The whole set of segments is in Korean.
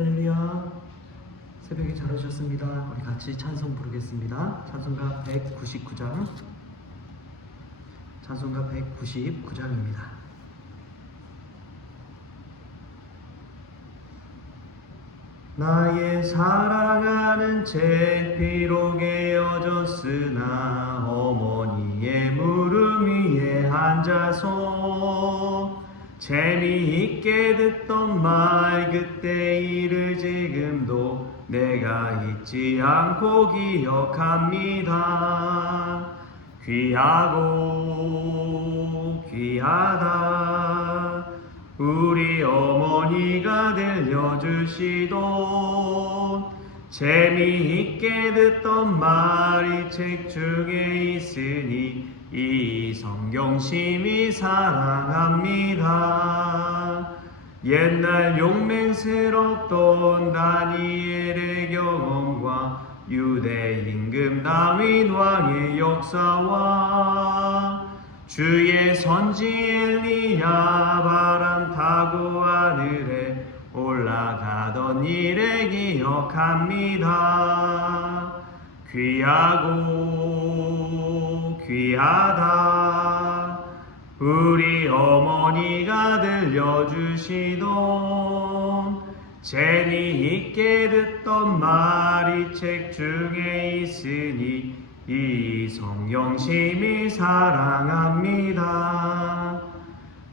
할렐루야. 새벽에 잘 오셨습니다. 우리 같이 찬송 부르겠습니다. 찬송가 199장. 찬송가 199장입니다. 나의 사랑하는 채 비록 헤어졌으나 어머니의 무릎 위에 앉아서 재미있게 듣던 말 그때 일을 지금도 내가 잊지 않고 기억합니다. 귀하고 귀하다 우리 어머니가 들려주시던 재미있게 듣던 말이 책 중에 있으니 이 성경 심히 사랑합니다. 옛날 용맹스럽던 다니엘의 경험과 유대 임금 다윗 왕의 역사와 주의 선지 엘리야 바람 타고 하늘에 올라가던 일에 기억합니다. 귀하고 귀하다 우리 어머니가 들려주시던 재미있게 듣던 말이 책 중에 있으니 이 성경 심히 사랑합니다.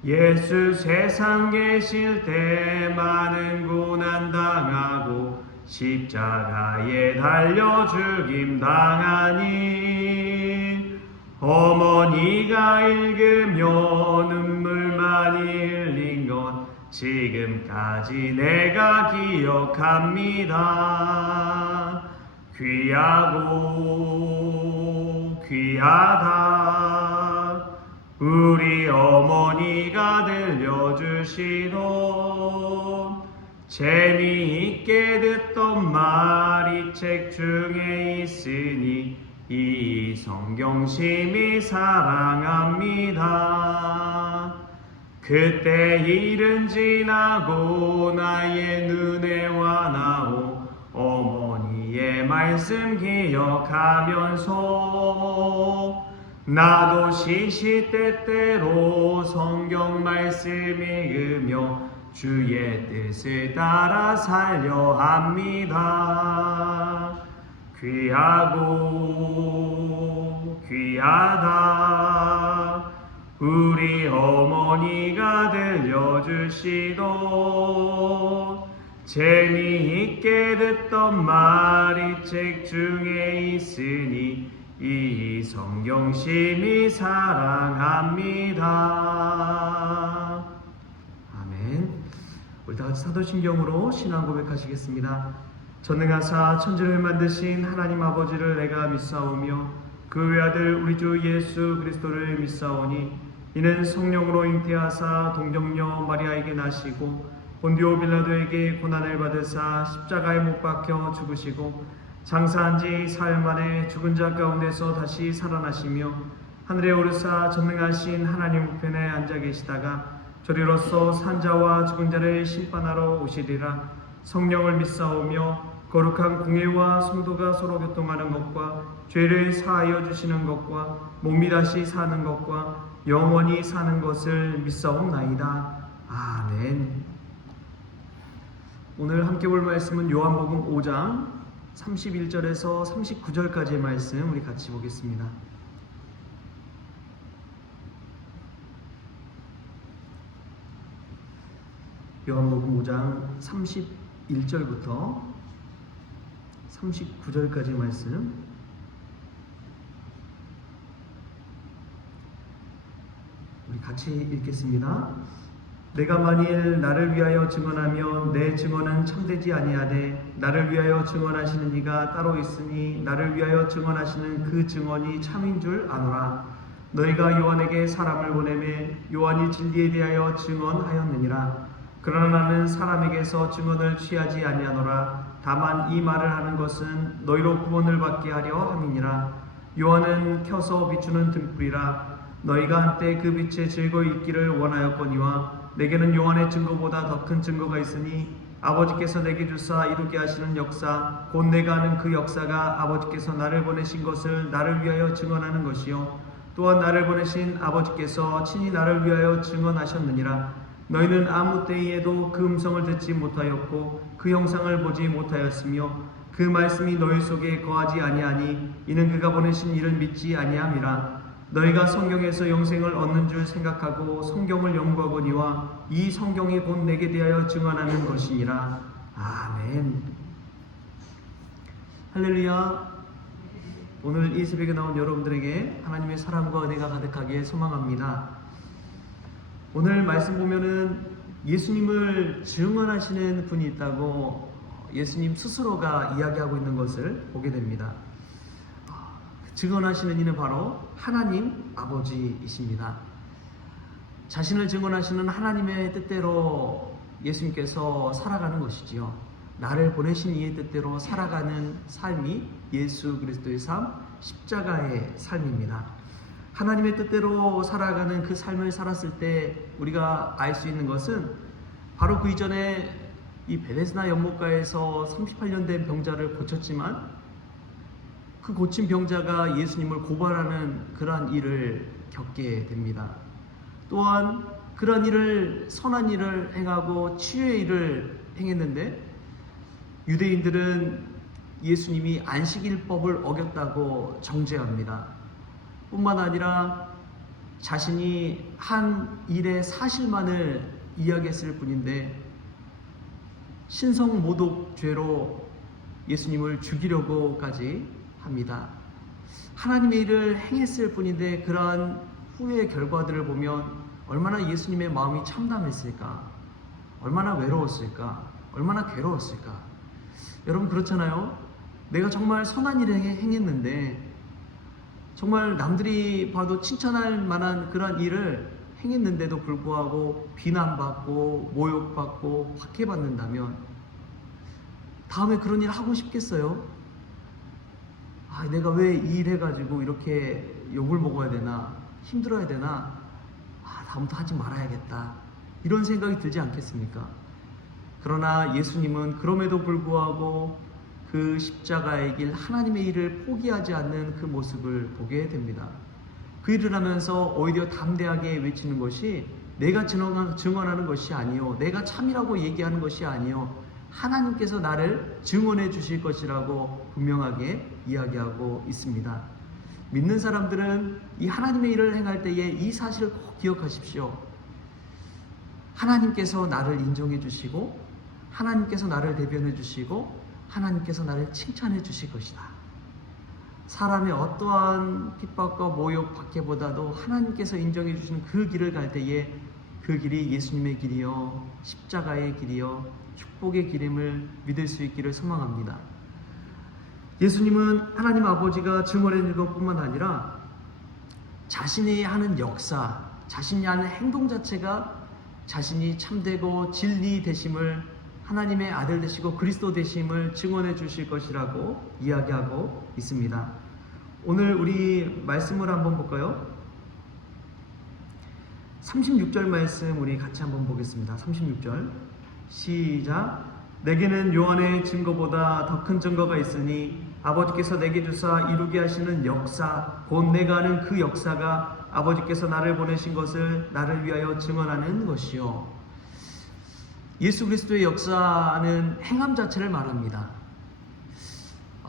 예수 세상 계실 때 많은 고난 당하고 십자가에 달려 죽임 당하니 어머니가 읽으며 눈물 많이 흘린 것 지금까지 내가 기억합니다. 귀하고 귀하다 우리 어머니가 들려주시던 재미있게 듣던 말이 책 중에 있으니 이 성경 심히 사랑합니다. 그때 일은 지나고 나의 눈에 와나오 어머니의 말씀 기억하면서 나도 시시때때로 성경 말씀 읽으며 주의 뜻을 따라 살려 합니다. 귀하고 귀하다 우리 어머니가 들려주시던 재미있게 듣던 말이 책 중에 있으니 이 성경 심히 사랑합니다. 아멘. 우리 다같이 사도신경으로 신앙 고백하시겠습니다. 전능하사 천지를 만드신 하나님 아버지를 내가 믿사오며 그 외아들 우리 주 예수 그리스도를 믿사오니 이는 성령으로 잉태하사 동정녀 마리아에게 나시고 본디오 빌라도에게 고난을 받으사 십자가에 못 박혀 죽으시고 장사한 지 사흘 만에 죽은 자 가운데서 다시 살아나시며 하늘에 오르사 전능하신 하나님 우편에 앉아 계시다가 저리로서 산자와 죽은 자를 심판하러 오시리라. 성령을 믿사오며 거룩한 공예와 성도가 서로 교통하는 것과 죄를 사하여 주시는 것과 몸이 다시 사는 것과 영원히 사는 것을 믿사옵나이다. 아멘. 오늘 함께 볼 말씀은 요한복음 5장 31절에서 39절까지의 말씀 우리 같이 보겠습니다. 요한복음 5장 31절부터 39절까지의 말씀 우리 같이 읽겠습니다. 내가 만일 나를 위하여 증언하면 내 증언은 참되지 아니하되 나를 위하여 증언하시는 이가 따로 있으니 나를 위하여 증언하시는 그 증언이 참인 줄 아노라. 너희가 요한에게 사람을 보내매 요한이 진리에 대하여 증언하였느니라. 그러나 나는 사람에게서 증언을 취하지 아니하노라. 다만 이 말을 하는 것은 너희로 구원을 받게 하려 함이니라. 요한은 켜서 비추는 등불이라. 너희가 한때 그 빛에 즐거이 있기를 원하였거니와 내게는 요한의 증거보다 더 큰 증거가 있으니 아버지께서 내게 주사 이루게 하시는 역사 곧 내가 아는 그 역사가 아버지께서 나를 보내신 것을 나를 위하여 증언하는 것이요 또한 나를 보내신 아버지께서 친히 나를 위하여 증언하셨느니라. 너희는 아무 때에도 그 음성을 듣지 못하였고 그 영상을 보지 못하였으며 그 말씀이 너희 속에 거하지 아니하니 이는 그가 보내신 이를 믿지 아니함이라. 너희가 성경에서 영생을 얻는 줄 생각하고 성경을 연구하거니와 이 성경이 곧 내게 대하여 증언하는 것이니라. 아멘. 할렐루야. 오늘 이 새벽에 나온 여러분들에게 하나님의 사랑과 은혜가 가득하게 소망합니다. 오늘 말씀 보면은 예수님을 증언하시는 분이 있다고 예수님 스스로가 이야기하고 있는 것을 보게 됩니다. 증언하시는 이는 바로 하나님 아버지이십니다. 자신을 증언하시는 하나님의 뜻대로 예수님께서 살아가는 것이지요. 나를 보내신 이의 뜻대로 살아가는 삶이 예수 그리스도의 삶, 십자가의 삶입니다. 하나님의 뜻대로 살아가는 그 삶을 살았을 때 우리가 알 수 있는 것은 바로 그 이전에 이 베데스다 연못가에서 38년 된 병자를 고쳤지만 그 고친 병자가 예수님을 고발하는 그러한 일을 겪게 됩니다. 또한 그러한 일을 선한 일을 행하고 치유의 일을 행했는데 유대인들은 예수님이 안식일법을 어겼다고 정죄합니다. 뿐만 아니라 자신이 한 일의 사실만을 이야기했을 뿐인데 신성모독죄로 예수님을 죽이려고까지 합니다. 하나님의 일을 행했을 뿐인데 그러한 후의 결과들을 보면 얼마나 예수님의 마음이 참담했을까, 얼마나 외로웠을까, 얼마나 괴로웠을까. 여러분 그렇잖아요. 내가 정말 선한 일을 행했는데 정말 남들이 봐도 칭찬할 만한 그런 일을 행했는데도 불구하고 비난받고 모욕받고 박해받는다면 다음에 그런 일 하고 싶겠어요? 내가 왜 이 일 해가지고 이렇게 욕을 먹어야 되나, 힘들어야 되나, 다음부터 하지 말아야겠다, 이런 생각이 들지 않겠습니까? 그러나 예수님은 그럼에도 불구하고 그 십자가의 길, 하나님의 일을 포기하지 않는 그 모습을 보게 됩니다. 그 일을 하면서 오히려 담대하게 외치는 것이 내가 증언하는 것이 아니요, 내가 참이라고 얘기하는 것이 아니요, 하나님께서 나를 증언해 주실 것이라고 분명하게 이야기하고 있습니다. 믿는 사람들은 이 하나님의 일을 행할 때에 이 사실을 꼭 기억하십시오. 하나님께서 나를 인정해 주시고 하나님께서 나를 대변해 주시고 하나님께서 나를 칭찬해 주실 것이다. 사람의 어떠한 핍박과 모욕, 박해보다도 하나님께서 인정해 주시는 그 길을 갈 때에 그 길이 예수님의 길이요 십자가의 길이요 축복의 길임을 믿을 수 있기를 소망합니다. 예수님은 하나님 아버지가 증언해 준 것뿐만 아니라 자신이 하는 역사, 자신이 하는 행동 자체가 자신이 참되고 진리 되심을, 하나님의 아들 되시고 그리스도 되심을 증언해 주실 것이라고 이야기하고 있습니다. 오늘 우리 말씀을 한번 볼까요? 36절 말씀 우리 같이 한번 보겠습니다. 36절 시작. 내게는 요한의 증거보다 더 큰 증거가 있으니 아버지께서 내게 주사 이루게 하시는 역사 곧 내가 아는 그 역사가 아버지께서 나를 보내신 것을 나를 위하여 증언하는 것이요. 예수 그리스도의 역사는 행함 자체를 말합니다.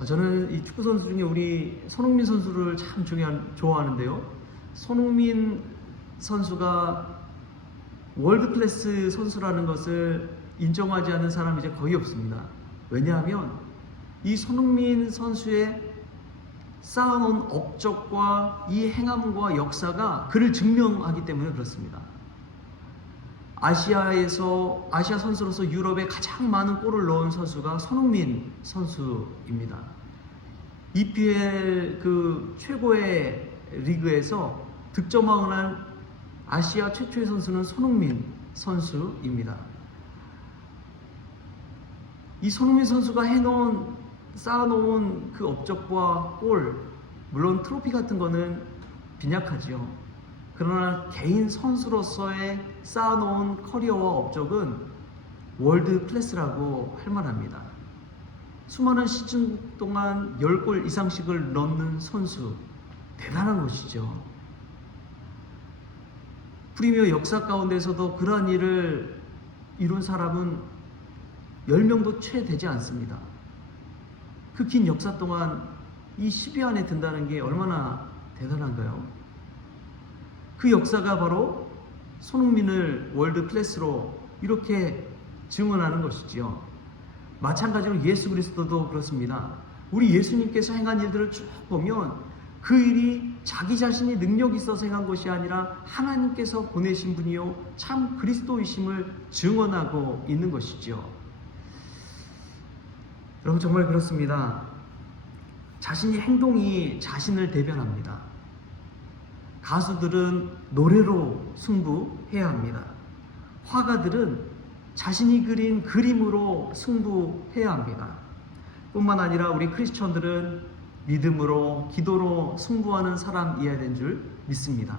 저는 이 축구 선수 중에 우리 손흥민 선수를 참 좋아하는데요. 손흥민 선수가 월드 클래스 선수라는 것을 인정하지 않는 사람이 이제 거의 없습니다. 왜냐하면 이 손흥민 선수의 쌓아놓은 업적과 이 행함과 역사가 그를 증명하기 때문에 그렇습니다. 아시아 선수로서 유럽에 가장 많은 골을 넣은 선수가 손흥민 선수입니다. EPL 그 최고의 리그에서 득점왕을 한 아시아 최초의 선수는 손흥민 선수입니다. 이 손흥민 선수가 쌓아놓은 그 업적과 골, 물론 트로피 같은 거는 빈약하지요. 그러나 개인 선수로서의 쌓아놓은 커리어와 업적은 월드 클래스라고 할 만합니다. 수많은 시즌 동안 10골 이상씩을 넣는 선수, 대단한 것이죠. 프리미어 역사 가운데서도 그러한 일을 이룬 사람은 10명도 채 되지 않습니다. 그 긴 역사 동안 이 10위 안에 든다는 게 얼마나 대단한가요? 그 역사가 바로 손흥민을 월드 클래스로 이렇게 증언하는 것이지요. 마찬가지로 예수 그리스도도 그렇습니다. 우리 예수님께서 행한 일들을 쭉 보면 그 일이 자기 자신이 능력이 있어서 행한 것이 아니라 하나님께서 보내신 분이요 참 그리스도이심을 증언하고 있는 것이죠. 여러분, 정말 그렇습니다. 자신의 행동이 자신을 대변합니다. 가수들은 노래로 승부해야 합니다. 화가들은 자신이 그린 그림으로 승부해야 합니다. 뿐만 아니라 우리 크리스천들은 믿음으로, 기도로 승부하는 사람이어야 된 줄 믿습니다.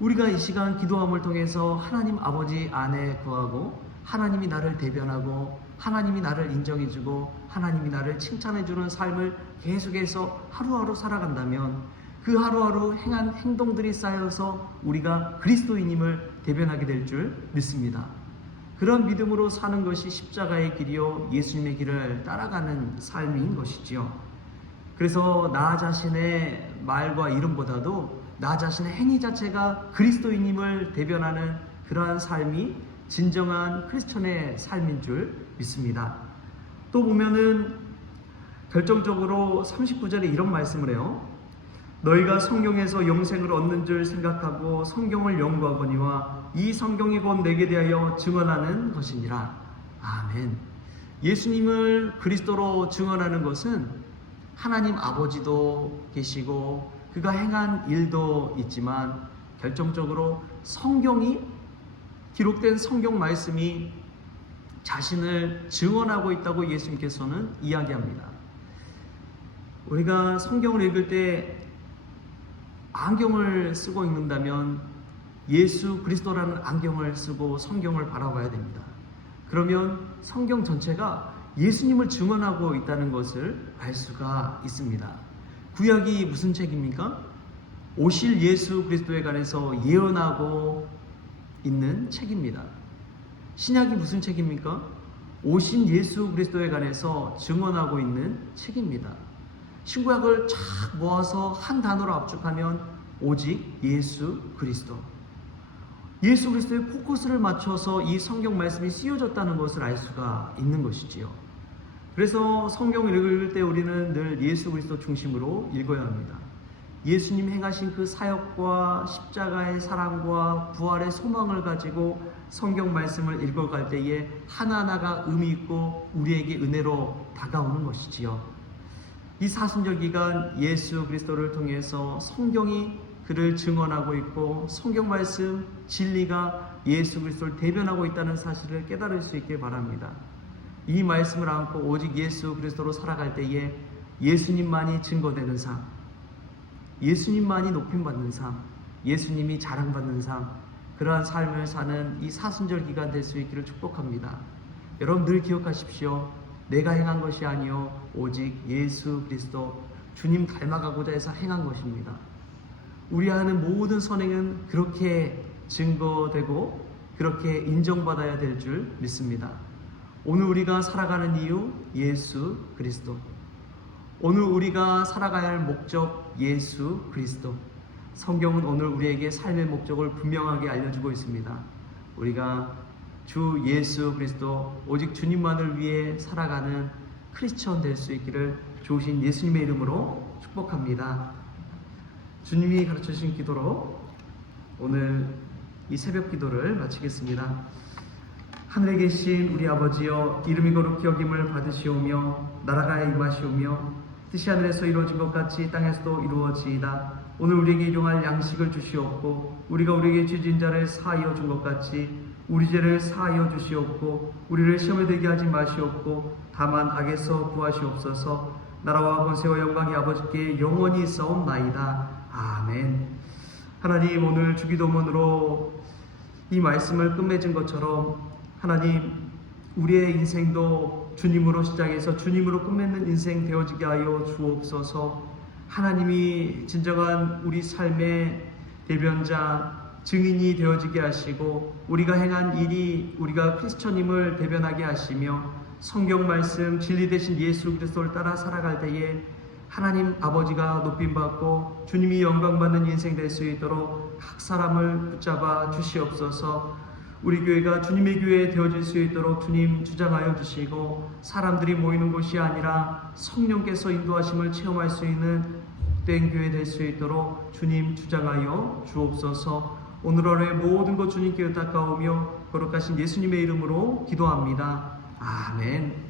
우리가 이 시간 기도함을 통해서 하나님 아버지 안에 구하고 하나님이 나를 대변하고 하나님이 나를 인정해주고 하나님이 나를 칭찬해주는 삶을 계속해서 하루하루 살아간다면 그 하루하루 행한 행동들이 쌓여서 우리가 그리스도인임을 대변하게 될 줄 믿습니다. 그런 믿음으로 사는 것이 십자가의 길이요 예수님의 길을 따라가는 삶인 것이지요. 그래서 나 자신의 말과 이름보다도 나 자신의 행위 자체가 그리스도인임을 대변하는 그러한 삶이 진정한 크리스천의 삶인 줄 믿습니다. 또 보면은 결정적으로 39절에 이런 말씀을 해요. 너희가 성경에서 영생을 얻는 줄 생각하고 성경을 연구하거니와 이 성경이 곧 내게 대하여 증언하는 것이니라. 아멘. 예수님을 그리스도로 증언하는 것은 하나님 아버지도 계시고 그가 행한 일도 있지만 결정적으로 성경이 기록된 성경 말씀이 자신을 증언하고 있다고 예수님께서는 이야기합니다. 우리가 성경을 읽을 때 안경을 쓰고 읽는다면 예수 그리스도라는 안경을 쓰고 성경을 바라봐야 됩니다. 그러면 성경 전체가 예수님을 증언하고 있다는 것을 알 수가 있습니다. 구약이 무슨 책입니까? 오실 예수 그리스도에 관해서 예언하고 있는 책입니다. 신약이 무슨 책입니까? 오신 예수 그리스도에 관해서 증언하고 있는 책입니다. 신구약을 쫙 모아서 한 단어로 압축하면 오직 예수 그리스도. 예수 그리스도의 포커스를 맞춰서 이 성경 말씀이 쓰여졌다는 것을 알 수가 있는 것이지요. 그래서 성경을 읽을 때 우리는 늘 예수 그리스도 중심으로 읽어야 합니다. 예수님 행하신 그 사역과 십자가의 사랑과 부활의 소망을 가지고 성경 말씀을 읽어갈 때에 하나하나가 의미 있고 우리에게 은혜로 다가오는 것이지요. 이 사순절 기간 예수 그리스도를 통해서 성경이 그를 증언하고 있고 성경 말씀 진리가 예수 그리스도를 대변하고 있다는 사실을 깨달을 수 있길 바랍니다. 이 말씀을 안고 오직 예수 그리스도로 살아갈 때에 예수님만이 증거되는 삶, 예수님만이 높임받는 삶, 예수님이 자랑받는 삶, 그러한 삶을 사는 이 사순절 기간 될 수 있기를 축복합니다. 여러분 늘 기억하십시오. 내가 행한 것이 아니요 오직 예수 그리스도 주님 닮아가고자 해서 행한 것입니다. 우리 하는 모든 선행은 그렇게 증거되고 그렇게 인정받아야 될 줄 믿습니다. 오늘 우리가 살아가는 이유 예수 그리스도, 오늘 우리가 살아가야 할 목적 예수 그리스도. 성경은 오늘 우리에게 삶의 목적을 분명하게 알려주고 있습니다. 우리가 주 예수 그리스도 오직 주님만을 위해 살아가는 크리스천 될 수 있기를 주신 예수님의 이름으로 축복합니다. 주님이 가르쳐주신 기도로 오늘 이 새벽 기도를 마치겠습니다. 하늘에 계신 우리 아버지여, 이름이 거룩히 여김을 받으시오며 나라가 임하시오며 뜻이 하늘에서 이루어진 것 같이 땅에서도 이루어지이다. 오늘 우리에게 일용할 양식을 주시옵고 우리가 우리에게 죄진 자를 사하여 준 것 같이 우리 죄를 사하여 주시옵고 우리를 시험에 들게 하지 마시옵고 다만 악에서 구하시옵소서. 나라와 권세와 영광이 아버지께 영원히 있사옵나이다. 아멘. 하나님, 오늘 주기도문으로 이 말씀을 끝맺은 것처럼 하나님, 우리의 인생도 주님으로 시작해서 주님으로 끝맺는 인생 되어지게 하여 주옵소서. 하나님이 진정한 우리 삶의 대변자, 증인이 되어지게 하시고 우리가 행한 일이 우리가 크리스천임을 대변하게 하시며 성경 말씀 진리 되신 예수 그리스도를 따라 살아갈 때에 하나님 아버지가 높임받고 주님이 영광받는 인생 될 수 있도록 각 사람을 붙잡아 주시옵소서. 우리 교회가 주님의 교회 되어질 수 있도록 주님 주장하여 주시고 사람들이 모이는 곳이 아니라 성령께서 인도하심을 체험할 수 있는 복된 교회 될 수 있도록 주님 주장하여 주옵소서. 오늘 하루의 모든 것 주님께 의탁하오며 거룩하신 예수님의 이름으로 기도합니다. 아멘.